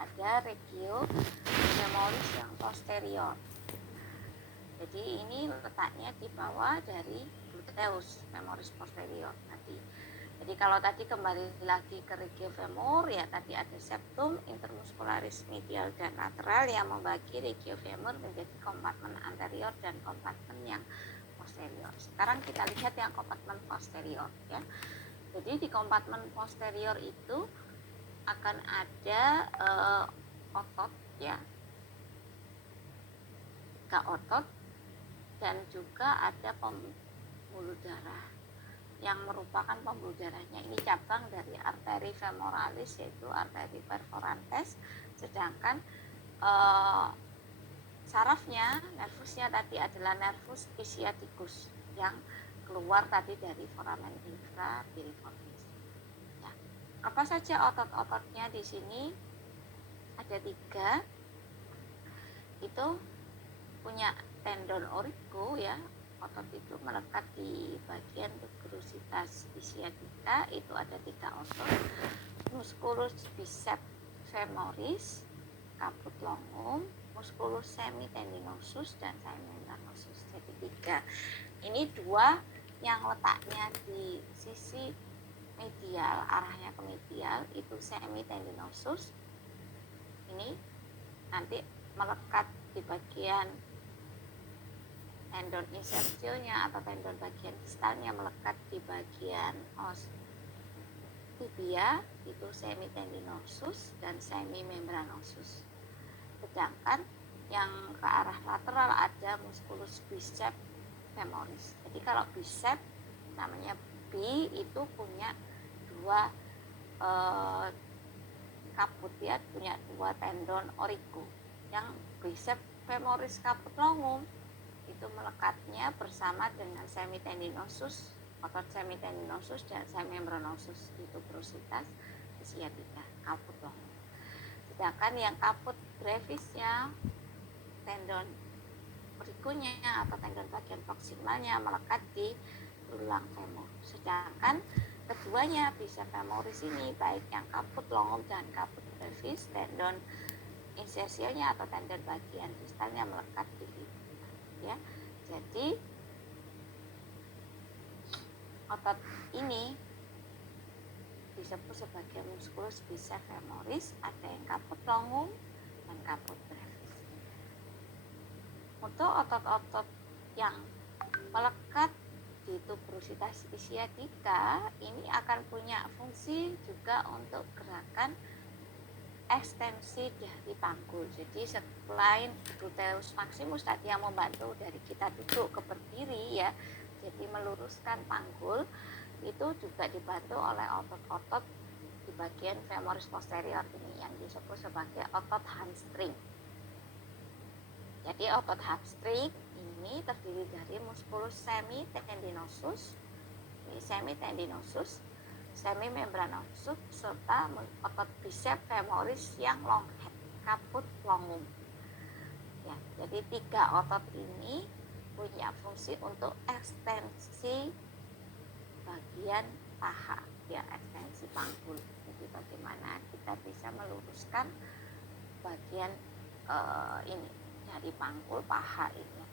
ada regio femoris yang posterior. Jadi ini letaknya di bawah dari gluteus femoris posterior tadi. Jadi kalau tadi kembali lagi ke regio femur, ya tadi ada septum, intermuscularis medial dan lateral yang membagi regio femur menjadi kompartemen anterior dan kompartemen yang posterior. Sekarang kita lihat yang kompartemen posterior ya. Jadi di kompartemen posterior itu akan ada otot ya, 3 otot, dan juga ada pembuluh darah yang merupakan pembuluh darahnya ini cabang dari arteri femoralis, yaitu arteri perforantes, sedangkan sarafnya, nervusnya tadi adalah nervus ischiaticus yang keluar tadi dari foramen infrapiriformis. Ya. Apa saja otot-ototnya di sini? Ada 3. Itu punya tendon aurigo ya. Otot itu melekat di bagian tuberositas ischiatica, itu ada 3 otot. Musculus biceps femoris, caput longum, musculus semitendinosus, dan semimembranosus. Jadi 3. Ini 2 yang letaknya di sisi medial, arahnya ke medial, itu semitendinosus. Ini nanti melekat di bagian tendon insertionya atau tendon bagian distalnya melekat di bagian os tibia, itu semitendinosus dan semimembranosus. Sedangkan yang ke arah lateral ada musculus biceps femoris. Jadi kalau biceps namanya B itu punya 2 caput ya, punya 2 tendon aurigo. Yang biceps femoris caput longum itu melekatnya bersama dengan semitendinosus, otot semitendinosus dan semimembranosus di tuberositas ischiatica, caput longum. Sedangkan yang caput brevisnya, tendon aurigonya atau tendon bagian proksimalnya melekat di tulang femur. Sedangkan keduanya bisa femoris ini, baik yang caput longum dan caput brevis, tendon insersionya atau tendon bagian distalnya melekat di ya. Jadi otot ini disebut sebagai musculus biceps femoris, ada yang caput longum dan caput brevis. Untuk otot-otot yang melekat di tuberositas ischiatica ini akan punya fungsi juga untuk gerakan ekstensi dari panggul. Jadi selain gluteus maximus tadi yang membantu dari kita duduk ke berdiri ya, jadi meluruskan panggul, itu juga dibantu oleh otot-otot di bagian femoris posterior ini yang disebut sebagai otot hamstring. Jadi otot hamstring ini terdiri dari musculus semitendinosus, semimembranosus, serta otot biceps femoris yang long head, caput longum. Ya, jadi 3 otot ini punya fungsi untuk ekstensi bagian paha, ya, ekstensi panggul. Jadi bagaimana kita bisa meluruskan bagian ini dari panggul paha ini.